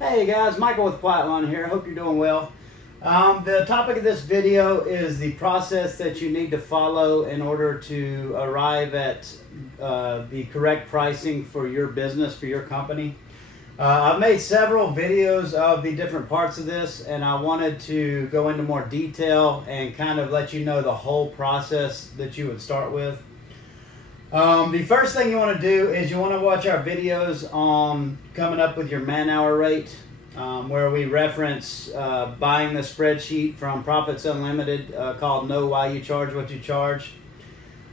Hey guys, Michael with Flatline here. Hope you're doing well. The topic of this video is the process that you need to follow in order to arrive at the correct pricing for your business, for your company. I've made several videos of the different parts of this, and I wanted to go into more detail and kind of let you know the whole process that you would start with. The first thing you want to do is you want to watch our videos on coming up with your man-hour rate, where we reference buying the spreadsheet from Profits Unlimited called Know Why You Charge What You Charge.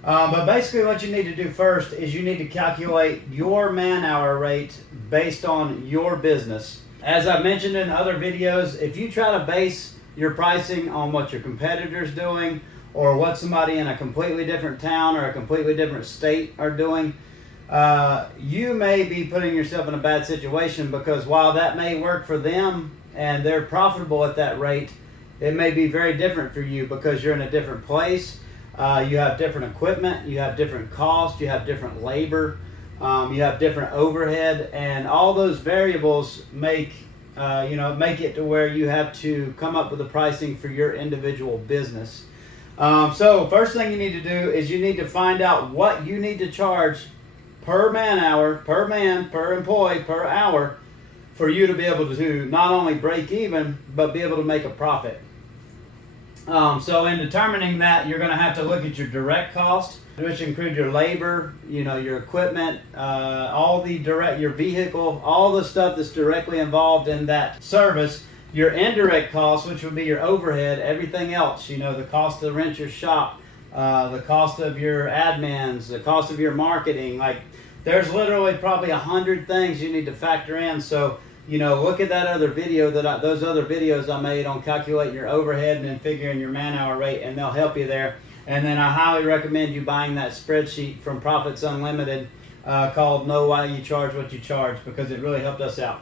But basically what you need to do first is you need to calculate your man-hour rate based on your business. As I mentioned in other videos, if you try to base your pricing on what your competitor's doing or what somebody in a completely different town or a completely different state are doing, you may be putting yourself in a bad situation, because while that may work for them and they're profitable at that rate, it may be very different for you because you're in a different place. You have different equipment, you have different costs, you have different labor, you have different overhead, and all those variables make it to where you have to come up with the pricing for your individual business. So first thing you need to do is you need to find out what you need to charge per man hour, per man, per employee, per hour, for you to be able to not only break even, but be able to make a profit. So in determining that, you're going to have to look at your direct cost, which include your labor, your equipment, your vehicle, all the stuff that's directly involved in that service. Your indirect costs, which would be your overhead, everything else, the cost to rent your shop, the cost of your admins, the cost of your marketing. Like, there's literally probably 100 things you need to factor in. So, look at that other video those other videos I made on calculating your overhead and then figuring your man-hour rate, and they'll help you there. And then I highly recommend you buying that spreadsheet from Profits Unlimited called Know Why You Charge What You Charge, because it really helped us out.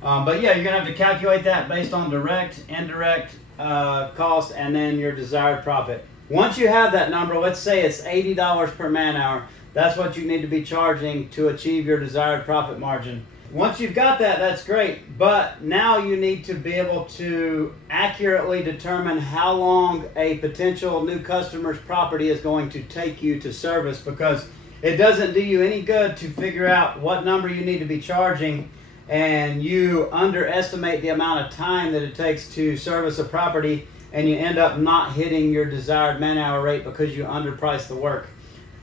But yeah, you're going to have to calculate that based on direct, indirect cost, and then your desired profit. Once you have that number, let's say it's $80 per man hour, that's what you need to be charging to achieve your desired profit margin. Once you've got that, that's great, but now you need to be able to accurately determine how long a potential new customer's property is going to take you to service, because it doesn't do you any good to figure out what number you need to be charging and you underestimate the amount of time that it takes to service a property, and you end up not hitting your desired man-hour rate because you underpriced the work.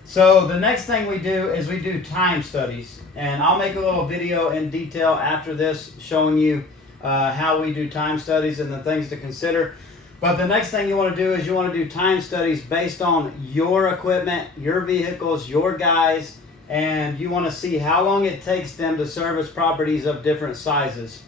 So the next thing we do is we do time studies, and I'll make a little video in detail after this showing you how we do time studies and the things to consider. But the next thing you want to do is you want to do time studies based on your equipment, your vehicles, your guys, and you want to see how long it takes them to service properties of different sizes.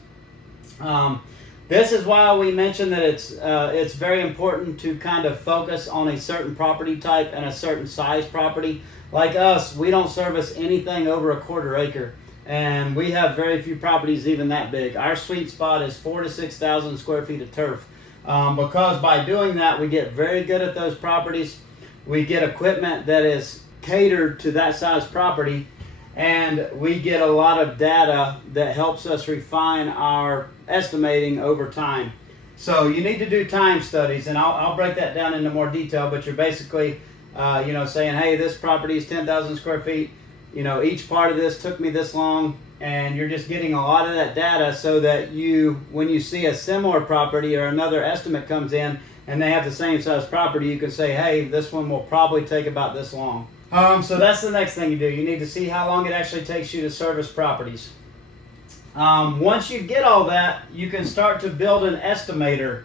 This is why we mentioned that it's very important to kind of focus on a certain property type and a certain size property. Like us, we don't service anything over a quarter acre, and we have very few properties even that big. Our sweet spot is 4,000 to 6,000 square feet of turf, because by doing that, we get very good at those properties. We get equipment that is catered to that size property, and we get a lot of data that helps us refine our estimating over time. So you need to do time studies, and I'll break that down into more detail, but you're basically saying, hey, this property is 10,000 square feet, each part of this took me this long, and you're just getting a lot of that data so that when you see a similar property or another estimate comes in and they have the same size property, you can say, hey, this one will probably take about this long. So that's the next thing you do. You need to see how long it actually takes you to service properties. Once you get all that, you can start to build an estimator.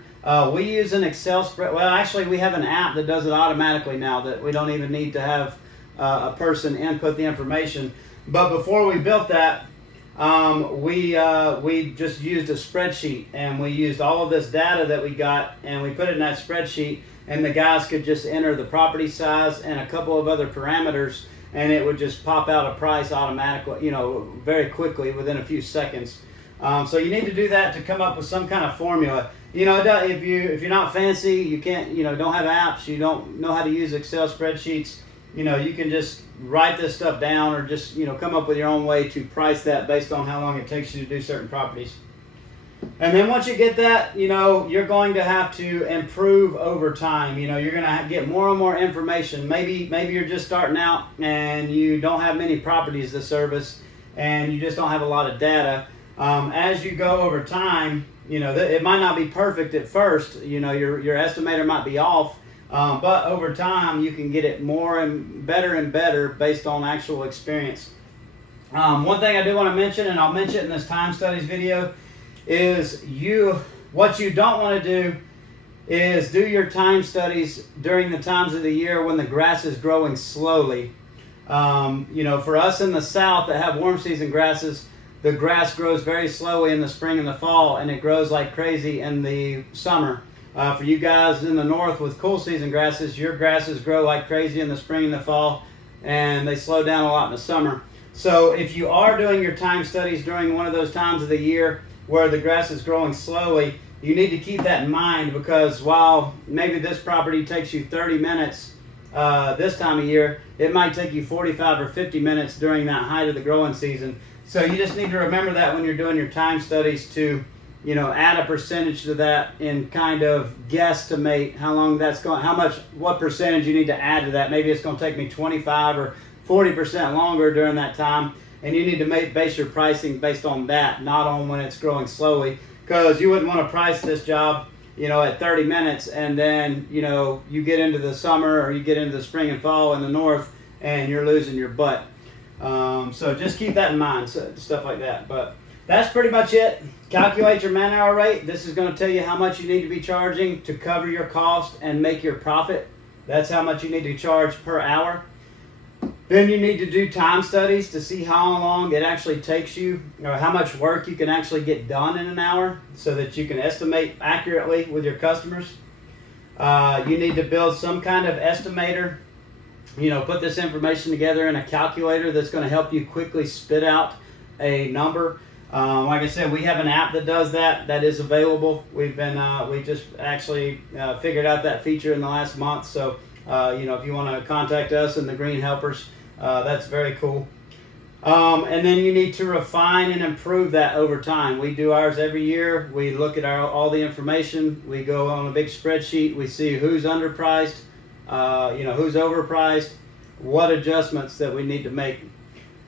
We use an Excel spread. Well, actually, we have an app that does it automatically now, that we don't even need to have a person input the information. But before we built that, we just used a spreadsheet, and we used all of this data that we got, and we put it in that spreadsheet, and the guys could just enter the property size and a couple of other parameters, and it would just pop out a price automatically, very quickly within a few seconds. So you need to do that to come up with some kind of formula. If you're not fancy, you can't, don't have apps, you don't know how to use Excel spreadsheets, you can just write this stuff down, or just, come up with your own way to price that based on how long it takes you to do certain properties. And then once you get that, you're going to have to improve over time. You're going to get more and more information. Maybe you're just starting out and you don't have many properties to service and you just don't have a lot of data. As you go over time, it might not be perfect at first. Your estimator might be off, but over time you can get it more and better based on actual experience. One thing I do want to mention, and I'll mention it in this time studies video, is what you don't want to do is do your time studies during the times of the year when the grass is growing slowly. For us in the south that have warm season grasses, the grass grows very slowly in the spring and the fall, and it grows like crazy in the summer. For you guys in the north with cool season grasses, your grasses grow like crazy in the spring and the fall, and they slow down a lot in the summer. So if you are doing your time studies during one of those times of the year where the grass is growing slowly, you need to keep that in mind, because while maybe this property takes you 30 minutes this time of year, it might take you 45 or 50 minutes during that height of the growing season. So you just need to remember that when you're doing your time studies to, add a percentage to that and kind of guesstimate how long that's going, what percentage you need to add to that. Maybe it's going to take me 25 or 40% longer during that time, and you need to base your pricing based on that, not on when it's growing slowly, because you wouldn't want to price this job, at 30 minutes, and then, you get into the summer or you get into the spring and fall in the north and you're losing your butt. So just keep that in mind, stuff like that. But that's pretty much it. Calculate your man-hour rate. This is going to tell you how much you need to be charging to cover your cost and make your profit. That's how much you need to charge per hour. Then you need to do time studies to see how long it actually takes you, or how much work you can actually get done in an hour, so that you can estimate accurately with your customers. You need to build some kind of estimator. Put this information together in a calculator that's going to help you quickly spit out a number. Like I said, we have an app that does that. That is available. We just actually figured out that feature in the last month. So, if you want to contact us and the Green Helpers, that's very cool. And then you need to refine and improve that over time. We do ours every year. We look at all the information. We go on a big spreadsheet. We see who's underpriced, who's overpriced, what adjustments that we need to make.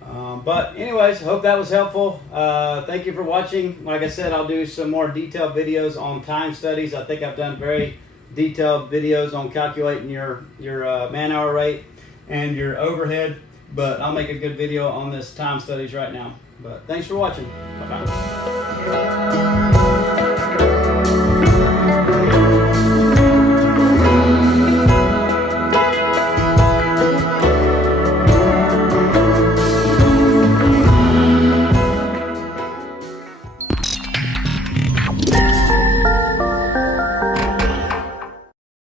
But anyways, hope that was helpful. Thank you for watching. Like I said, I'll do some more detailed videos on time studies. I think I've done very detailed videos on calculating your man-hour rate and your overhead, but I'll make a good video on this time studies right now. But thanks for watching. Bye-bye.